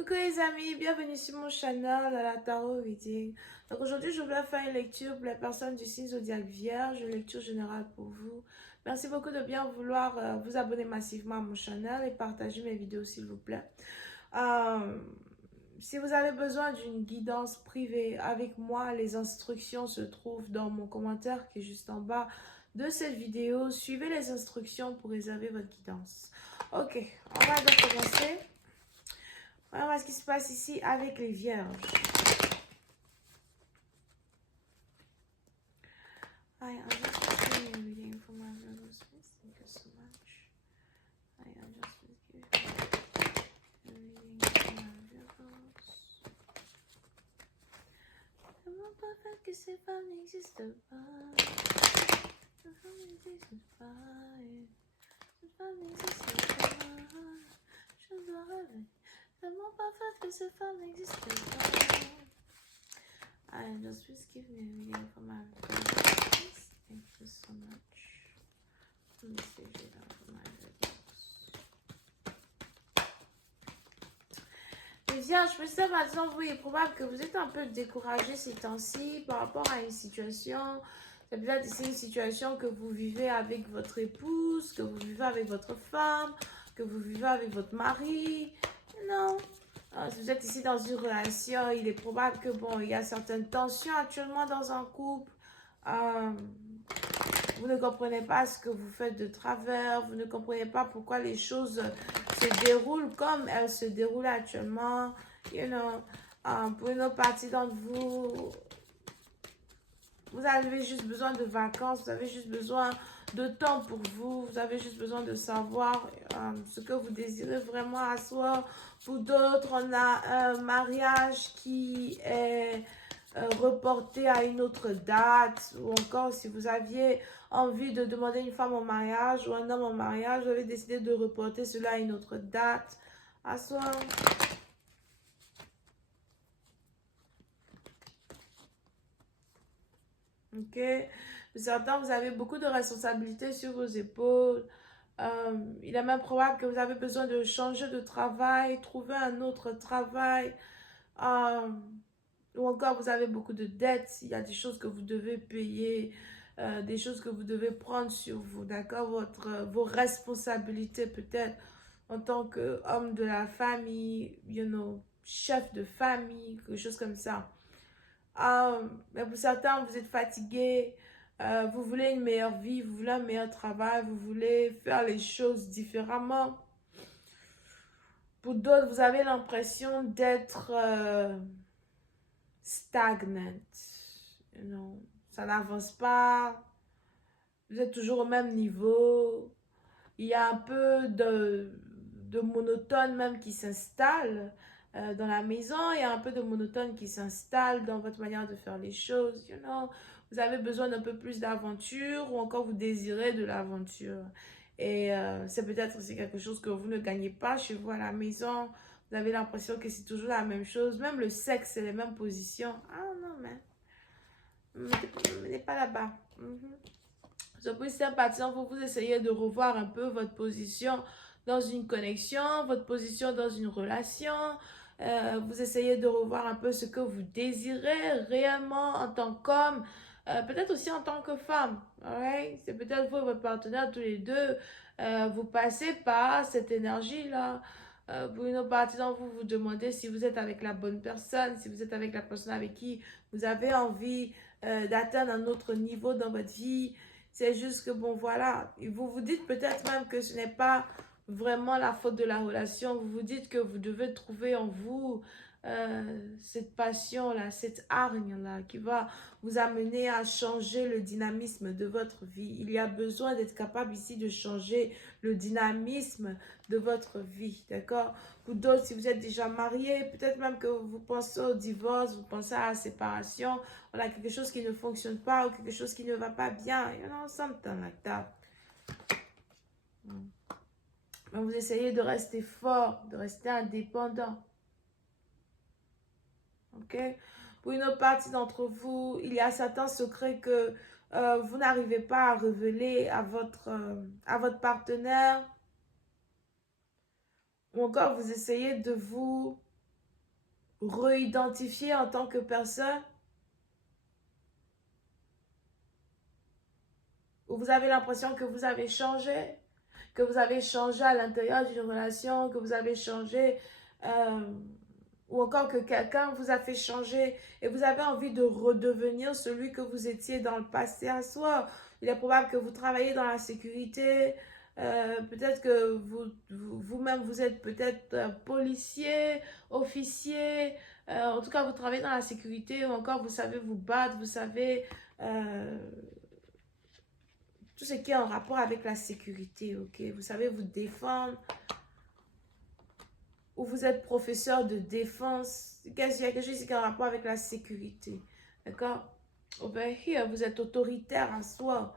Coucou les amis, bienvenue sur mon channel à la Tarot Reading. Donc aujourd'hui, je voulais faire une lecture pour les personnes du signe zodiaque Vierge, une lecture générale pour vous. Merci beaucoup de bien vouloir vous abonner massivement à mon channel et partager mes vidéos s'il vous plaît. Euh, si vous avez besoin d'une guidance privée avec moi, les instructions se trouvent dans mon commentaire qui est juste en bas de cette vidéo. Suivez les instructions pour réserver votre guidance. Ok, on va donc commencer. On va voir ce qui se passe ici avec les vierges. I am just doing a reading for my Virgos, please. Thank you so much. I am just giving a reading for my Virgos. Tellement parfait que ces femmes n'existent pas. Ces femmes n'existent pas. Ces femmes n'existent pas. Je dois rêver. Tellement parfait que ces femmes n'existent pas. I am just giving a reading for my Virgos. Thank you so much. Let me see it out for my Virgos. Les vierges, peut-être maintenant, oui, il est probable que vous êtes un peu découragé ces temps-ci par rapport à une situation. Ça peut être ici une situation que vous vivez avec votre épouse, que vous vivez avec votre femme, que vous vivez avec votre mari. Non. Si vous êtes ici dans une relation, il est probable que, bon, il y a certaines tensions actuellement dans un couple. Vous ne comprenez pas ce que vous faites de travers. Vous ne comprenez pas pourquoi les choses se déroulent comme elles se déroulent actuellement. You know, pour une autre partie d'entre vous, vous avez juste besoin de vacances. Vous avez juste besoin de temps pour vous. Vous avez juste besoin de savoir ce que vous désirez vraiment à soi. Pour d'autres, on a un mariage qui est reporté à une autre date. Ou encore, si vous aviez envie de demander une femme en mariage ou un homme en mariage, vous avez décidé de reporter cela à une autre date. À soi. Ok. Pour certains, vous avez beaucoup de responsabilités sur vos épaules. Il est même probable que vous avez besoin de changer de travail, trouver un autre travail. Ou encore, vous avez beaucoup de dettes. Il y a des choses que vous devez payer, des choses que vous devez prendre sur vous, d'accord? Vos responsabilités peut-être en tant qu'homme de la famille, you know, chef de famille, quelque chose comme ça. Mais pour certains, vous êtes fatigué, vous voulez une meilleure vie, vous voulez un meilleur travail, vous voulez faire les choses différemment. Pour d'autres, vous avez l'impression d'être stagnant. You know, ça n'avance pas, vous êtes toujours au même niveau. Il y a un peu de monotone même qui s'installe dans la maison. Il y a un peu de monotone qui s'installe dans votre manière de faire les choses. You know, vous avez besoin d'un peu plus d'aventure ou encore vous désirez de l'aventure. Et c'est peut-être aussi quelque chose que vous ne gagnez pas chez vous à la maison. Vous avez l'impression que c'est toujours la même chose. Même le sexe, c'est les mêmes positions. Ah non, mais n'est pas là-bas. So, pour certains partisans, vous essayez de revoir un peu votre position dans une connexion, votre position dans une relation. Vous essayez de revoir un peu ce que vous désirez réellement en tant qu'homme, peut-être aussi en tant que femme. Right? C'est peut-être vous et votre partenaire, tous les deux, vous passez par cette énergie-là. Pour une autre partie d'entre vous, vous demandez si vous êtes avec la bonne personne, si vous êtes avec la personne avec qui vous avez envie d'atteindre un autre niveau dans votre vie. C'est juste que, bon, voilà, vous vous dites peut-être même que ce n'est pas vraiment la faute de la relation. Vous vous dites que vous devez trouver en vous cette passion-là, cette hargne-là qui va vous amener à changer le dynamisme de votre vie. Il y a besoin d'être capable ici de changer le dynamisme de votre vie, d'accord? Pour d'autres, si vous êtes déjà marié, peut-être même que vous pensez au divorce, vous pensez à la séparation, on a quelque chose qui ne fonctionne pas ou quelque chose qui ne va pas bien, you know, something like that. Mais vous essayez de rester fort, de rester indépendant. Ok? Pour une autre partie d'entre vous, il y a certains secrets que vous n'arrivez pas à révéler à votre partenaire. Ou encore, vous essayez de vous réidentifier en tant que personne? Ou vous avez l'impression que vous avez changé? Que vous avez changé à l'intérieur d'une relation, que vous avez changé, ou encore que quelqu'un vous a fait changer et vous avez envie de redevenir celui que vous étiez dans le passé à soi. Il est probable que vous travaillez dans la sécurité, peut-être que vous-même vous êtes peut-être policier, officier, en tout cas vous travaillez dans la sécurité ou encore vous savez vous battre, vous savez tout ce qui est en rapport avec la sécurité, ok? Vous savez vous défendre, ou vous êtes professeur de défense, il y a quelque chose qui est en rapport avec la sécurité, d'accord? Over here, vous êtes autoritaire en soi.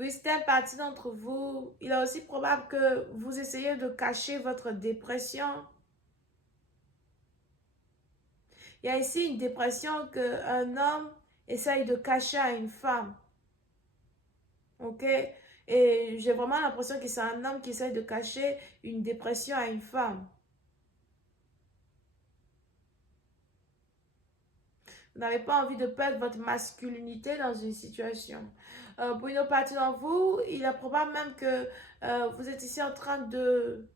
Oui, c'était une partie d'entre vous. Il est aussi probable que vous essayez de cacher votre dépression. Il y a ici une dépression qu'un homme essaye de cacher à une femme. Ok? Et j'ai vraiment l'impression que c'est un homme qui essaye de cacher une dépression à une femme. Vous n'avez pas envie de perdre votre masculinité dans une situation. Pour une autre partie d'entre vous, il est probable même que vous êtes ici en train de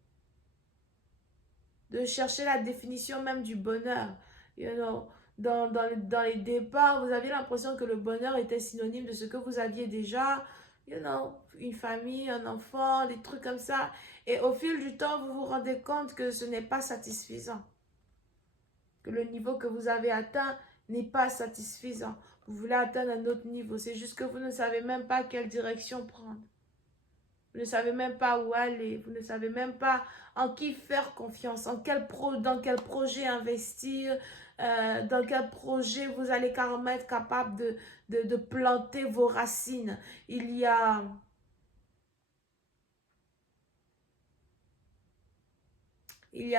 chercher la définition même du bonheur. You know, dans les départs, vous aviez l'impression que le bonheur était synonyme de ce que vous aviez déjà. You know, une famille, un enfant, des trucs comme ça. Et au fil du temps, vous vous rendez compte que ce n'est pas satisfaisant. Que le niveau que vous avez atteint n'est pas satisfaisant. Vous voulez atteindre un autre niveau. C'est juste que vous ne savez même pas quelle direction prendre. Vous ne savez même pas où aller. Vous ne savez même pas en qui faire confiance, dans quel projet investir, dans quel projet vous allez carrément être capable de planter vos racines. Il y a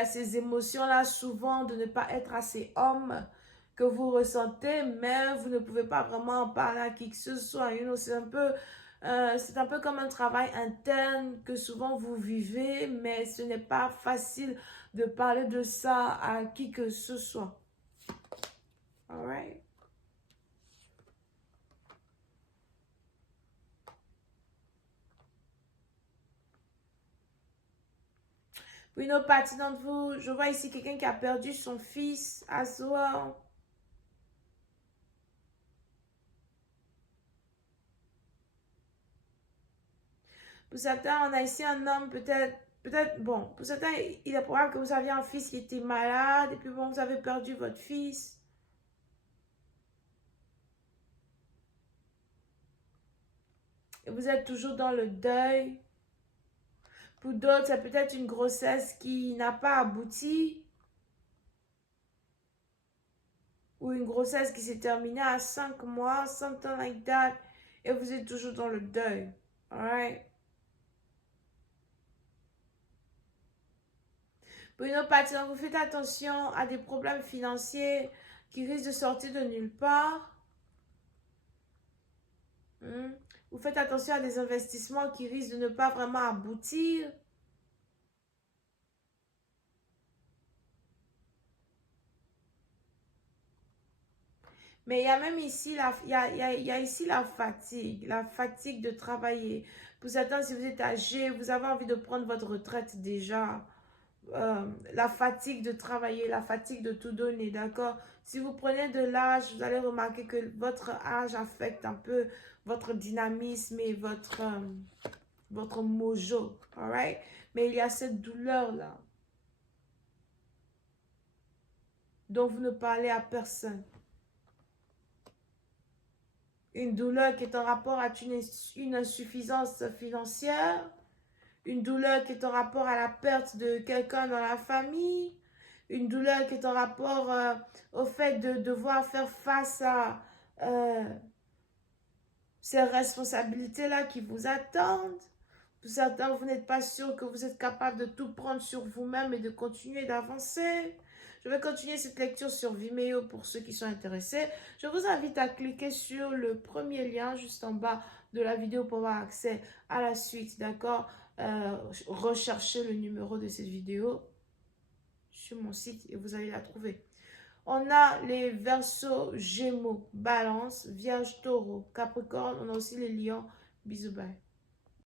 ces émotions-là souvent de ne pas être assez homme que vous ressentez, mais vous ne pouvez pas vraiment en parler à qui que ce soit. You know, c'est un peu comme un travail interne que souvent vous vivez, mais ce n'est pas facile de parler de ça à qui que ce soit. Alright? Pour une autre partie d'entre vous, je vois ici quelqu'un qui a perdu son fils à soi. Pour certains, on a ici un homme bon, pour certains, il est probable que vous aviez un fils qui était malade et puis bon, vous avez perdu votre fils. Et vous êtes toujours dans le deuil. Pour d'autres, c'est peut-être une grossesse qui n'a pas abouti ou une grossesse qui s'est terminée à 5 mois, something like that, et vous êtes toujours dans le deuil. Alright? Pour une autre partie, donc vous faites attention à des problèmes financiers qui risquent de sortir de nulle part. Vous faites attention à des investissements qui risquent de ne pas vraiment aboutir. Mais il y a même ici il y a ici la fatigue de travailler. Pour certains, si vous êtes âgé, vous avez envie de prendre votre retraite déjà. La fatigue de travailler, la fatigue de tout donner, d'accord? Si vous prenez de l'âge, vous allez remarquer que votre âge affecte un peu votre dynamisme et votre mojo, alright? Mais il y a cette douleur-là dont vous ne parlez à personne. Une douleur qui est en rapport à une insuffisance financière, une douleur qui est en rapport à la perte de quelqu'un dans la famille, une douleur qui est en rapport au fait de devoir faire face à ces responsabilités-là qui vous attendent. Pour certains, vous n'êtes pas sûr que vous êtes capable de tout prendre sur vous-même et de continuer d'avancer. Je vais continuer cette lecture sur Vimeo pour ceux qui sont intéressés. Je vous invite à cliquer sur le premier lien juste en bas de la vidéo pour avoir accès à la suite, d'accord? Recherchez le numéro de cette vidéo sur mon site et vous allez la trouver. On a les Verseaux, Gémeaux, Balance, Vierge, Taureau, Capricorne. On a aussi les Lions. Bisous, bye.